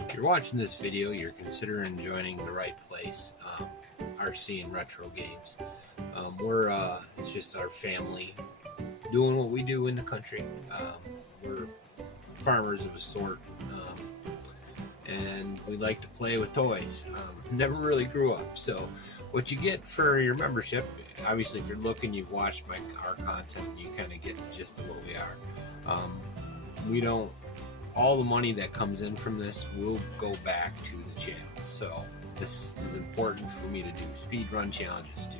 If you're watching this video, you're considering joining the REIT Place, RC and Retro Games. It's just our family doing what we do in the country. We're farmers of a sort, and we like to play with toys. Never really grew up, so what you get for your membership, obviously if you're looking, you've watched our content, you kind of get the gist of what we are. We don't, all the money that comes in from this will go back to the channel. So this is important for me to do speed run challenges, to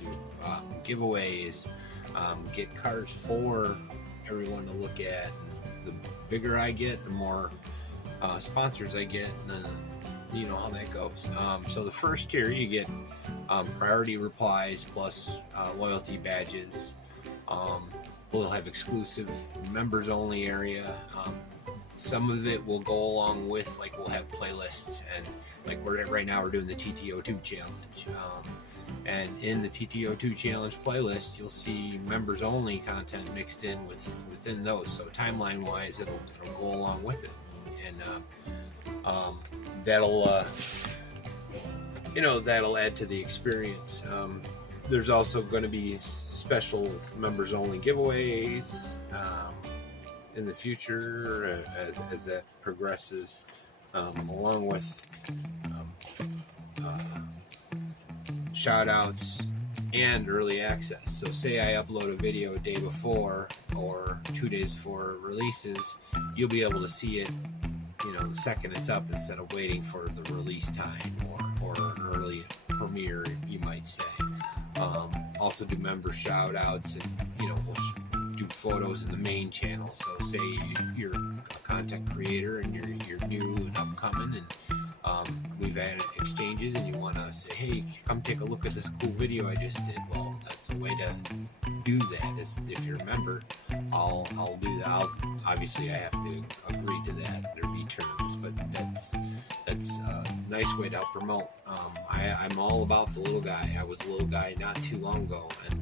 do giveaways, get cars for everyone to look at. And the bigger I get, the more sponsors I get, and you know how that goes. So the first tier, you get priority replies plus loyalty badges. We'll have exclusive members only area. Some of it will go along with, like, we'll have playlists, and like right now we're doing the TTO2 challenge, and in the TTO2 challenge playlist you'll see members only content mixed in within those, so timeline wise it'll go along with it, and that'll that'll add to the experience. There's also going to be special members only giveaways in the future as that progresses, along with shout outs and early access. So say I upload a video a day before or 2 days before it releases, you'll be able to see it, the second it's up, instead of waiting for the release time or an early premiere, you might say. Also do member shout outs, and we'll do photos in the main channel. So say you're a content creator and you're new and upcoming, and we've had exchanges, and you want to say, hey, come take a look at this cool video I just did. Well, that's a way to do that, is if you're a member, I'll do that. Obviously I have to agree to that, there'll be terms, but that's a nice way to help promote. I'm all about the little guy. I was a little guy not too long ago, and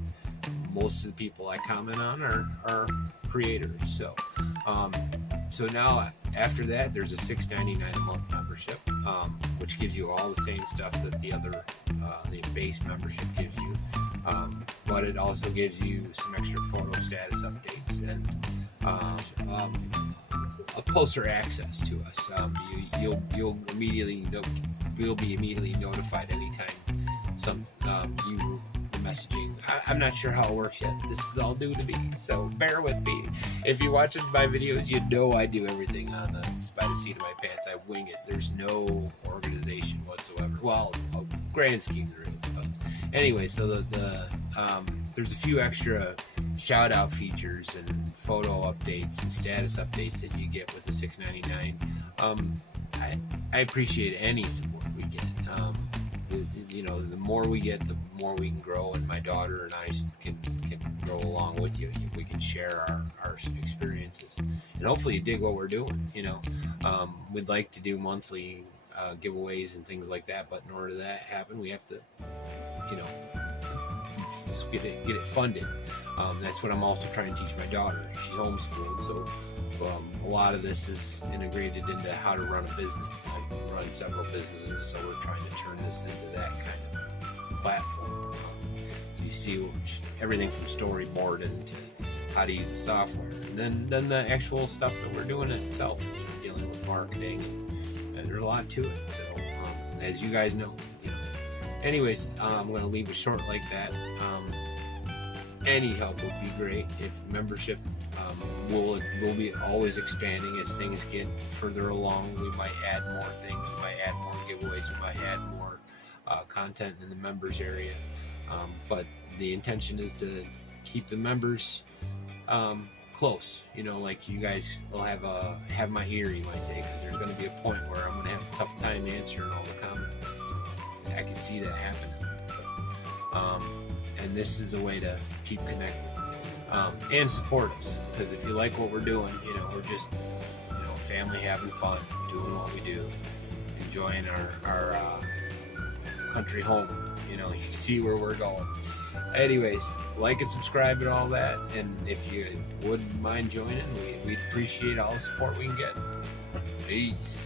most of the people I comment on are creators. So now after that, there's a $6.99 a month membership, which gives you all the same stuff that the other the base membership gives you, but it also gives you some extra photo status updates and a closer access to us. You'll be immediately notified anytime you messaging. I'm not sure how it works yet. This is all new to me, so bear with me. If you're watching my videos, you know I do everything by the seat of my pants. I wing it. There's no organization whatsoever. Well, a grand scheme there is, but anyway. So there's a few extra shout out features and photo updates and status updates that you get with the $6.99. I appreciate any support we get. The more we get, the more we can grow, and my daughter and I can grow along with you. We can share our experiences, and hopefully you dig what we're doing. We'd like to do monthly giveaways and things like that, but in order to that happen, we have to, just get it funded. That's what I'm also trying to teach my daughter. She's homeschooled, so a lot of this is integrated into how to run a business. I run several businesses, so we're trying to turn this into that kind of platform. So you see everything from storyboarding to how to use the software, and then the actual stuff that we're doing itself, dealing with marketing, and there's a lot to it. So as you guys know, anyways, I'm going to leave it short like that. Any help would be great. If membership will be always expanding as things get further along. We might add more things. We might add more giveaways. We might add more content in the members area. But the intention is to keep the members close. Like you guys will have my ear, you might say, because there's going to be a point where I'm going to have a tough time answering all the comments. I can see that happening. So, and this is a way to keep connected and support us, because if you like what we're doing, we're just family having fun, doing what we do, enjoying our country home. You see where we're going. Anyways, like and subscribe and all that, and if you wouldn't mind joining, we'd appreciate all the support we can get. Peace.